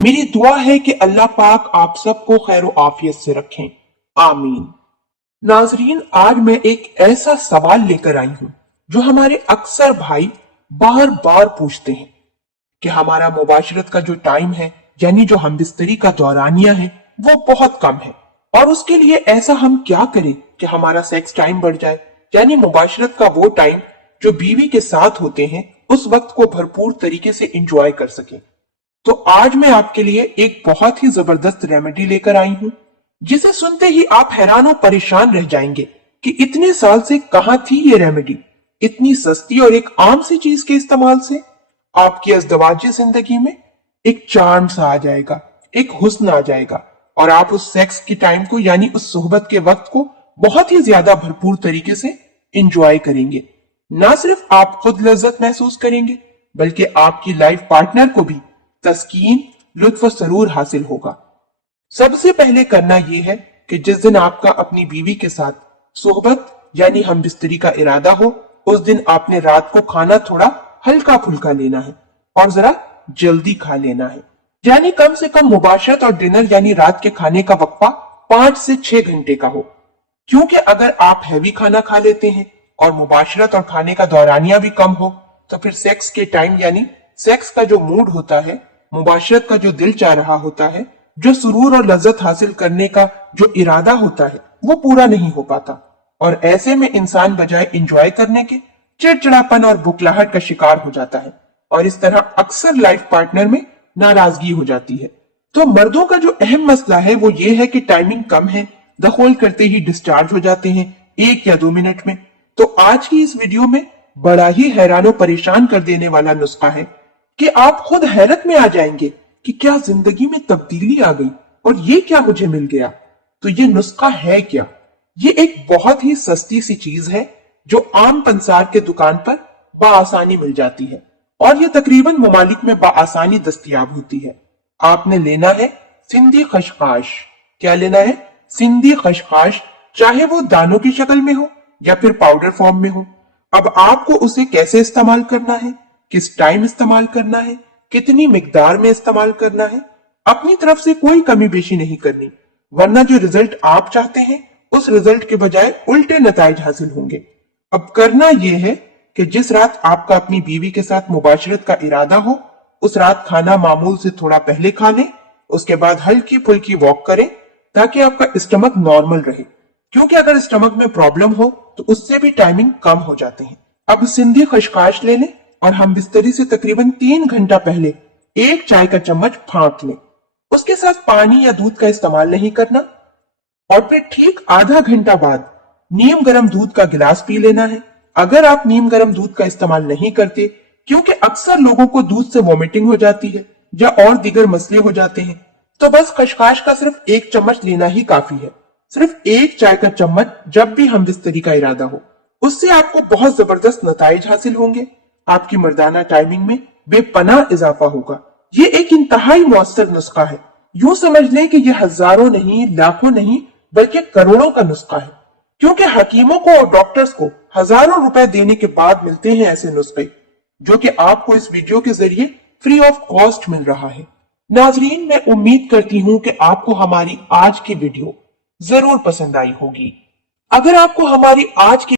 मेरी दुआ है कि अल्लाह पाक आप सबको खैर आफियत से रखें, आमीन। नाजरीन, आज मैं एक ऐसा सवाल लेकर आई हूं जो हमारे अक्सर भाई बार बार पूछते हैं कि हमारा मुबाशरत का जो टाइम है, यानी जो हमबिस्तरी का दौरानिया है, वो बहुत कम है और उसके लिए ऐसा हम क्या करें कि हमारा सेक्स टाइम बढ़ जाए, यानी मुबाशरत का वो टाइम जो बीवी के साथ होते हैं उस वक्त को भरपूर तरीके से इंजॉय कर सके। तो आज मैं आपके लिए एक बहुत ही जबरदस्त रेमेडी लेकर आई हूं जिसे सुनते ही आप हैरान और परेशान रह जाएंगे कि इतने साल से कहां थी ये रेमेडी। इतनी सस्ती और एक आम सी चीज के इस्तेमाल से आपकी अज़दवाजी जिंदगी में एक चार्म सा आ जाएगा, एक हुस्न आ जाएगा और आप उस सेक्स की टाइम को यानी उस सोहबत के वक्त को बहुत ही ज्यादा भरपूर तरीके से इंजॉय करेंगे। ना सिर्फ आप खुद लज्जत महसूस करेंगे बल्कि आपकी लाइफ पार्टनर को भी तस्कीन, लुत्फ और सरूर हासिल होगा। सबसे पहले करना यह है कि जिस दिन आपका अपनी बीवी के साथ सोहबत यानी हमबिस्तरी का इरादा हो, उस दिन आपने रात को खाना थोड़ा हल्का फुल्का लेना है और जरा जल्दी खा लेना है। यानी कम से कम मुबाशरत और डिनर यानी रात के खाने का वक्फा 5 से 6 घंटे का हो, क्योंकि अगर आप हैवी खाना खा लेते हैं और मुबाशरत और खाने का दौरानिया भी कम हो तो फिर सेक्स के टाइम यानी सेक्स का जो मूड होता है, मुबाशरत का जो दिल चाह रहा होता है, जो सुरूर और लज्जत हासिल करने का जो इरादा होता है, वो पूरा नहीं हो पाता और ऐसे में इंसान बजाय इंजॉय करने के चिड़चिड़ापन और बुखलाहट का शिकार हो जाता है और इस तरह अक्सर लाइफ पार्टनर में नाराजगी हो जाती है। तो मर्दों का जो अहम मसला है वो ये है कि टाइमिंग कम है, दखोल करते ही डिस्चार्ज हो जाते हैं 1 या 2 मिनट में। तो आज की इस वीडियो में बड़ा ही हैरान परेशान कर देने वाला नुस्खा है कि आप खुद हैरत में आ जाएंगे कि क्या जिंदगी में तब्दीली आ गई और ये क्या मुझे मिल गया। तो ये नुस्खा है क्या? ये एक बहुत ही सस्ती सी चीज है जो आम पंसार के दुकान पर बाआसानी मिल जाती है और ये तकरीबन ममालिक में बाआसानी दस्तयाब होती है। आपने लेना है सिंधी खशखाश। क्या लेना है? सिंधी खशखाश, चाहे वो दानों की शक्ल में हो या फिर पाउडर फॉर्म में हो। अब आपको उसे कैसे इस्तेमाल करना है, किस टाइम इस्तेमाल करना है, कितनी मिकदार में इस्तेमाल करना है, अपनी तरफ से कोई कमी बेशी नहीं करनी, वरना जो रिजल्ट आप चाहते हैं उस रिजल्ट के बजाय उल्टे नताइज हासिल होंगे। अब करना यह है कि जिस रात आपका अपनी बीवी के साथ मुबाशरत का इरादा हो, उस रात खाना मामूल से थोड़ा पहले खा लें, उसके बाद हल्की फुल्की वॉक करें ताकि आपका स्टमक नॉर्मल रहे, क्योंकि अगर स्टमक में प्रॉब्लम हो तो उससे भी टाइमिंग कम हो जाते हैं। अब सिंधी खशखाश ले लें और हम बिस्तरी से तकरीबन 3 घंटा पहले 1 चाय का चम्मच फाँक लें। उसके साथ पानी या दूध का इस्तेमाल नहीं करना और फिर ठीक आधा घंटा बाद नीम गर्म दूध का गिलास पी लेना है। अगर आप नीम गर्म दूध का इस्तेमाल नहीं करते, क्योंकि अक्सर लोगों को दूध से वॉमिटिंग हो जाती है या और दीगर मसले हो जाते हैं, तो बस खशखाश का सिर्फ 1 चम्मच लेना ही काफी है। सिर्फ 1 चाय का चम्मच जब भी हम बिस्तरी का इरादा हो, उससे आपको बहुत जबरदस्त नताइज हासिल होंगे। आपकी मर्दाना टाइमिंग में बेपनाह इजाफा होगा। ये एक इंतहाई मौसर नुस्खा है। यूं समझ लें कि ये हजारों नहीं, लाखों नहीं, बल्कि करोड़ों का नुस्खा है, क्योंकि हकीमों को और डॉक्टर्स को हजारों रुपए देने के बाद मिलते हैं ऐसे नुस्खे जो कि आपको इस वीडियो के जरिए फ्री ऑफ कॉस्ट मिल रहा है। नाजरीन, मैं उम्मीद करती हूं कि आपको हमारी आज की वीडियो जरूर पसंद आई होगी। अगर आपको हमारी आज की